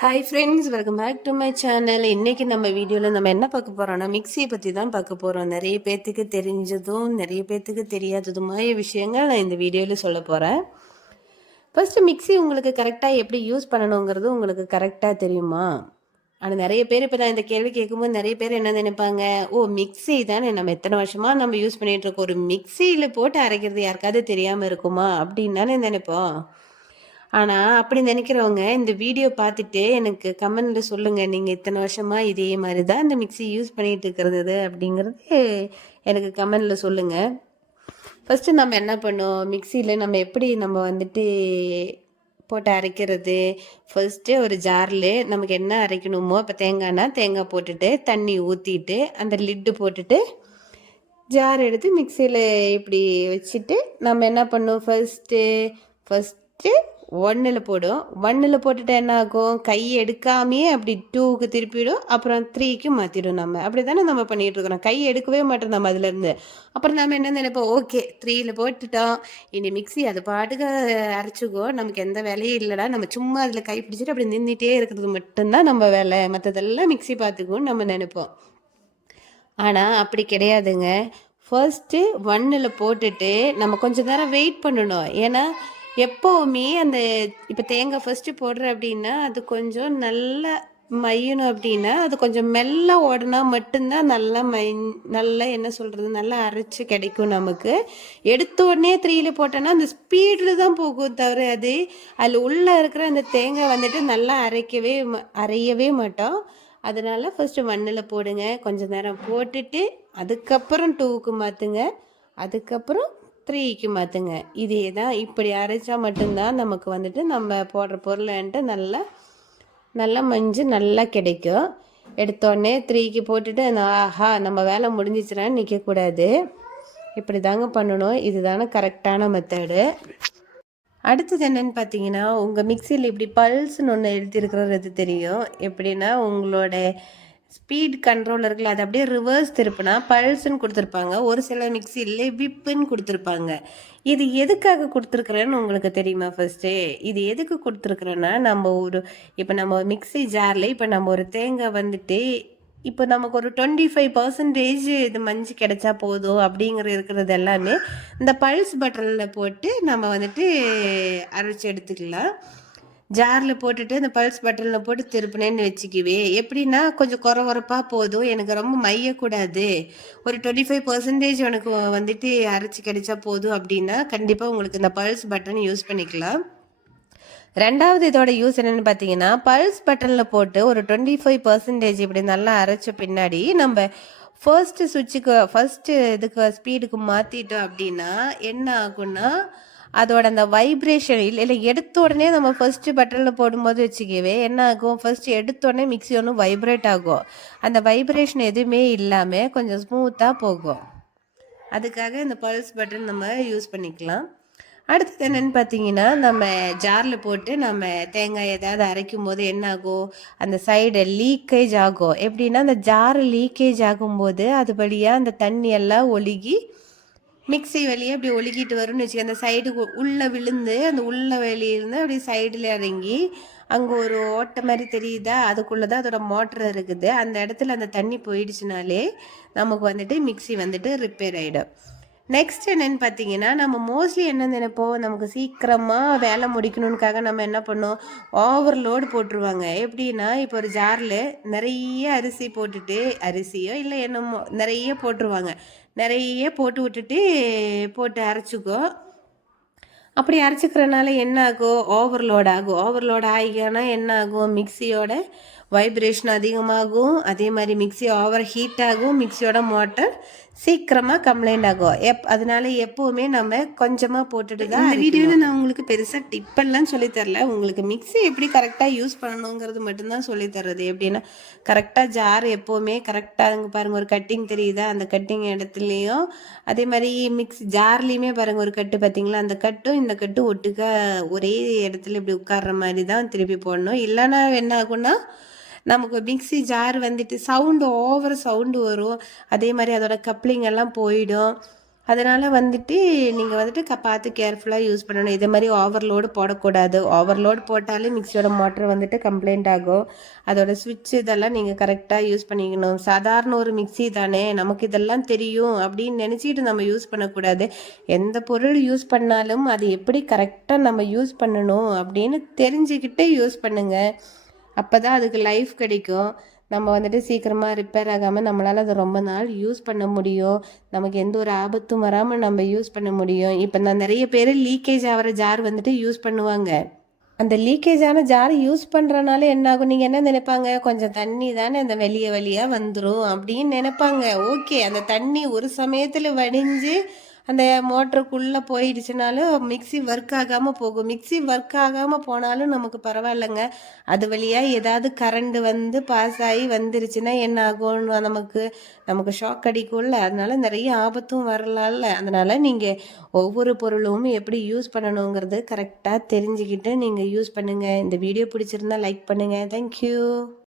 Hi friends, welcome back to my channel. இன்றைக்கி நம்ம வீடியோவில் நம்ம என்ன பார்க்க போகிறோம்னா மிக்சியை பற்றி தான் பார்க்க போகிறோம். நிறைய பேர்த்துக்கு தெரிஞ்சதும் நிறைய பேர்த்துக்கு தெரியாததுமாய விஷயங்கள் நான் இந்த வீடியோவில் சொல்ல போகிறேன். ஃபஸ்ட்டு மிக்சி உங்களுக்கு கரெக்டாக எப்படி யூஸ் பண்ணணுங்கிறது உங்களுக்கு கரெக்டாக தெரியுமா? ஆனால் நிறைய பேர் இப்போ நான் இந்த கேள்வி கேட்கும்போது நிறைய பேர் என்ன நினைப்பாங்க, ஓ மிக்சி தானே நம்ம எத்தனை வருஷமாக நம்ம யூஸ் பண்ணிகிட்ருக்கோம், ஒரு மிக்சியில் போட்டு அரைக்கிறது யாருக்காவது தெரியாமல் இருக்குமா அப்படின்னு தானே நினைப்போம். ஆனால் அப்படி நினைக்கிறவங்க இந்த வீடியோ பார்த்துட்டு எனக்கு கமெண்ட்ல சொல்லுங்கள், நீங்கள் இத்தனை வருஷமாக இதே மாதிரி தான் இந்த மிக்சி யூஸ் பண்ணிகிட்டு இருக்கிறது அப்படிங்கிறது எனக்கு கமெண்ட்ல சொல்லுங்கள். ஃபஸ்ட்டு நம்ம என்ன பண்ணோம், மிக்சியில் நம்ம எப்படி நம்ம வந்துட்டு போட்டு அரைக்கிறது. ஃபர்ஸ்ட்டு ஒரு ஜாரில் நமக்கு என்ன அரைக்கணுமோ, இப்போ தேங்காய்னா தேங்காய் போட்டுட்டு தண்ணி ஊற்றிட்டு அந்த லிட்டு போட்டுட்டு ஜார் எடுத்து மிக்சியில் இப்படி வச்சுட்டு நம்ம என்ன பண்ணோம், ஃபஸ்ட்டு 1ல் போடும். 1ல் போட்டுட்டு என்ன ஆகும், கை எடுக்காமையே அப்படி 2க்கு திருப்பிடும், அப்புறம் 3க்கு மாற்றிடும். நம்ம அப்படி தானே நம்ம பண்ணிகிட்டு இருக்கிறோம், கை எடுக்கவே மாட்டோம் நம்ம அதுலேருந்து. அப்புறம் நம்ம என்ன நினைப்போம், ஓகே 3ல் போட்டுட்டோம், இனி மிக்சி அது பாட்டுக்கு அரைச்சிக்கோ, நமக்கு எந்த வேலையும் இல்லைடா, நம்ம சும்மா அதில் கை பிடிச்சிட்டு அப்படி நின்றுட்டே இருக்கிறது மட்டும்தான் நம்ம வேலை, மற்றதெல்லாம் மிக்சி பார்த்துக்குவோன்னு நம்ம நினைப்போம். ஆனால் அப்படி கிடையாதுங்க. ஃபர்ஸ்ட்டு 1ல் போட்டுட்டு நம்ம கொஞ்சம் நேரம் வெயிட் பண்ணணும். ஏன்னா எப்போவுமே அந்த இப்போ தேங்காய் ஃபஸ்ட்டு போடுற அப்படின்னா அது கொஞ்சம் நல்லா மையணும், அப்படின்னா அது கொஞ்சம் மெல்ல ஓடினா மட்டும்தான் நல்லா என்ன சொல்கிறது, நல்லா அரைச்சி கிடைக்கும் நமக்கு. எடுத்த உடனே 3ல் போட்டோன்னா அந்த ஸ்பீடில் தான் போகும், தவிர அது அதில் உள்ளே இருக்கிற அந்த தேங்காய் வந்துட்டு நல்லா அரையவே மாட்டோம். அதனால் ஃபஸ்ட்டு 1ல் போடுங்க, கொஞ்சம் நேரம் போட்டுட்டு அதுக்கப்புறம் 2க்கு மாற்றுங்க, அதுக்கப்புறம் 3க்கு மாற்றுங்க. இதே தான், இப்படி அரைச்சா மட்டும்தான் நமக்கு வந்துட்டு நம்ம போடுற பொருளைன்ட்டு நல்லா மஞ்சள் நல்லா கிடைக்கும். எடுத்தோடனே 3க்கு போட்டுட்டு ஆஹா நம்ம வேலை முடிஞ்சிச்சுனான்னு நிற்கக்கூடாது. இப்படி தாங்க பண்ணணும். இதுதானே கரெக்டான மெத்தடு. அடுத்தது என்னன்னு பார்த்தீங்கன்னா, உங்கள் மிக்சியில் இப்படி பல்ஸ்ன்னு ஒன்று எழுதியிருக்கிறது தெரியும். எப்படின்னா உங்களோட ஸ்பீட் கண்ட்ரோலர்கள் அதை அப்படியே ரிவர்ஸ் திருப்பினா பல்ஸ்ன்னு கொடுத்துருப்பாங்க, ஒரு சில மிக்சியில் விப்புன்னு கொடுத்துருப்பாங்க. இது எதுக்காக கொடுத்துருக்குறேன்னு உங்களுக்கு தெரியுமா? ஃபஸ்ட்டு இது எதுக்கு கொடுத்துருக்குறேன்னா, இப்போ நம்ம மிக்சி ஜாரில் இப்போ நம்ம ஒரு தேங்காய் வந்துட்டு இப்போ நமக்கு ஒரு 25% இது மஞ்சள் கிடைச்சா போதும் அப்படிங்கிற இருக்கிறது எல்லாமே இந்த பல்ஸ் பட்டனில் போட்டு நம்ம வந்துட்டு அரைச்சி எடுத்துக்கலாம். ஜாரில் போட்டுட்டு இந்த பல்ஸ் பட்டனில் போட்டு திருப்பினேன்னு வச்சுக்குவே, எப்படின்னா கொஞ்சம் குறப்பாக போதும், எனக்கு ரொம்ப மையக்கூடாது, ஒரு 25% எனக்கு வந்துட்டு அரைச்சி கிடைச்சா போதும் அப்படின்னா கண்டிப்பாக உங்களுக்கு இந்த பல்ஸ் பட்டன் யூஸ் பண்ணிக்கலாம். ரெண்டாவது இதோட யூஸ் என்னென்னு பார்த்தீங்கன்னா, பல்ஸ் பட்டனில் போட்டு ஒரு 25% இப்படி நல்லா அரைச்ச பின்னாடி நம்ம ஃபர்ஸ்ட்டு இதுக்கு ஸ்பீடுக்கு மாற்றிட்டோம் அப்படின்னா என்ன ஆகும்னா, அதோட அந்த வைப்ரேஷன் இல்லை எடுத்த உடனே நம்ம ஃபர்ஸ்ட்டு பட்டனில் போடும்போது வச்சுக்கவே என்ன ஆகும், ஃபர்ஸ்ட் எடுத்த உடனே மிக்சி ஒன்று வைப்ரேட் ஆகும். அந்த வைப்ரேஷன் எதுவுமே இல்லாமல் கொஞ்சம் ஸ்மூத்தாக போகும். அதுக்காக இந்த பல்ஸ் பட்டன் நம்ம யூஸ் பண்ணிக்கலாம். அடுத்தது என்னென்னு பார்த்தீங்கன்னா, நம்ம ஜாரில் போட்டு நம்ம தேங்காய் ஏதாவது அரைக்கும் போது என்ன ஆகும், அந்த சைடு லீக்கேஜ் ஆகும். எப்படின்னா அந்த ஜாரு லீக்கேஜ் ஆகும்போது அது வழியாக அந்த தண்ணி எல்லாம் ஒழுகி மிக்சி வழியாக அப்படி ஒழுகிட்டு வரும்னு வச்சுக்க, அந்த சைடு உள்ளே விழுந்து அந்த உள்ள வெளியிருந்து அப்படி சைடில் இறங்கி அங்கே ஒரு ஓட்டை மாதிரி தெரியுதா, அதுக்குள்ளே தான் அதோட மோட்டர் இருக்குது. அந்த இடத்துல அந்த தண்ணி போயிடுச்சுனாலே நமக்கு வந்துட்டு மிக்சி வந்துட்டு ரிப்பேர் ஆகிடும். நெக்ஸ்ட் என்னென்னு பார்த்தீங்கன்னா, நம்ம மோஸ்ட்லி என்ன நினைப்போம், நமக்கு சீக்கிரமாக வேலை முடிக்கணுன்னுக்காக நம்ம என்ன பண்ணோம், ஓவர்லோடு போட்டுருவாங்க. எப்படின்னா இப்போ ஒரு ஜாரில் நிறைய அரிசி போட்டுட்டு, அரிசியோ இல்லை என்னமோ நிறைய போட்டுருவாங்க, நிறைய போட்டு விட்டுட்டு போட்டு அரைச்சிக்கோ. அப்படி அரைச்சிக்கிறனால என்ன ஆகும், ஓவர்லோட் ஆகும். ஓவர்லோட் ஆகினா என்ன ஆகும், மிக்சியோட வைப்ரேஷன் அதிகமாகும், அதே மாதிரி மிக்சி ஓவர் ஹீட் ஆகும், மிக்சியோட மோட்டர் சீக்கிரமாக கம்ப்ளைண்ட் ஆகும். அதனால எப்போவுமே நம்ம கொஞ்சமாக போட்டுட்டு தான். இந்த வீடியோவில் நான் உங்களுக்கு பெருசாக டிப்பெல்லாம் சொல்லித்தரல, உங்களுக்கு மிக்சி எப்படி கரெக்டாக யூஸ் பண்ணணுங்கிறது மட்டும்தான் சொல்லித்தர்றது. எப்படின்னா கரெக்டாக ஜார் எப்போவுமே கரெக்டாக அங்கே பாருங்கள், ஒரு கட்டிங் தெரியுதா, அந்த கட்டிங் இடத்துலையும் அதே மாதிரி மிக்சி ஜார்லேயுமே பாருங்கள் ஒரு கட்டு பார்த்தீங்களா, அந்த கட்டும் இந்த கட்டும் ஒட்டுக்க ஒரே இடத்துல இப்படி உட்கார்ற மாதிரி தான் திருப்பி போடணும். இல்லைன்னா என்ன ஆகும்னா நமக்கு மிக்சி ஜார் வந்துட்டு ஓவர் சவுண்டு வரும், அதே மாதிரி அதோட கப்ளிங் எல்லாம் போயிடும். அதனால் வந்துட்டு நீங்கள் வந்துட்டு பார்த்து கேர்ஃபுல்லாக யூஸ் பண்ணணும். இதே மாதிரி ஓவர்லோடு போடக்கூடாது. ஓவர்லோடு போட்டாலே மிக்சியோட மோட்டர் வந்துட்டு கம்ப்ளைண்ட் ஆகும். அதோட ஸ்விட்ச் இதெல்லாம் நீங்கள் கரெக்டாக யூஸ் பண்ணிக்கணும். சாதாரண ஒரு மிக்சி தானே, நமக்கு இதெல்லாம் தெரியும் அப்படின்னு நினச்சிட்டு நம்ம யூஸ் பண்ணக்கூடாது. எந்த பொருள் யூஸ் பண்ணாலும் அது எப்படி கரெக்டாக நம்ம யூஸ் பண்ணணும் அப்படின்னு தெரிஞ்சுக்கிட்டு யூஸ் பண்ணுங்கள். அப்போ தான் அதுக்கு லைஃப் கிடைக்கும். நம்ம வந்துட்டு சீக்கிரமாக ரிப்பேர் ஆகாமல் நம்மளால் அதை ரொம்ப நாள் யூஸ் பண்ண முடியும். நமக்கு எந்த ஒரு ஆபத்தும் வராமல் நம்ம யூஸ் பண்ண முடியும். இப்போ நான் நிறைய பேர் லீக்கேஜ் ஆகிற ஜார் வந்துட்டு யூஸ் பண்ணுவாங்க. அந்த லீக்கேஜான ஜார் யூஸ் பண்ணுறனால என்ன ஆகும், நீங்கள் என்ன நினைப்பாங்க, கொஞ்சம் தண்ணி தானே அந்த வழியாக வந்துடும் அப்படின்னு நினைப்பாங்க. ஓகே, அந்த தண்ணி ஒரு சமயத்தில் வடிஞ்சு அந்த மோட்டருக்குள்ளே போயிடுச்சுனாலும் மிக்சி ஒர்க் ஆகாமல் போகும். மிக்சி ஒர்க் ஆகாமல் போனாலும் நமக்கு பரவாயில்லைங்க. அது வழியாக ஏதாவது கரண்ட் வந்து பாஸ் ஆகி வந்துருச்சுன்னா என்ன ஆகும், நமக்கு ஷாக் அடிக்கும்ல. அதனால நிறைய ஆபத்தும் வரலாம்ல. அதனால் நீங்கள் ஒவ்வொரு பொருளும் எப்படி யூஸ் பண்ணணுங்கிறது கரெக்டாக தெரிஞ்சுக்கிட்டு நீங்கள் யூஸ் பண்ணுங்கள். இந்த வீடியோ பிடிச்சிருந்தா லைக் பண்ணுங்கள். தேங்க்யூ.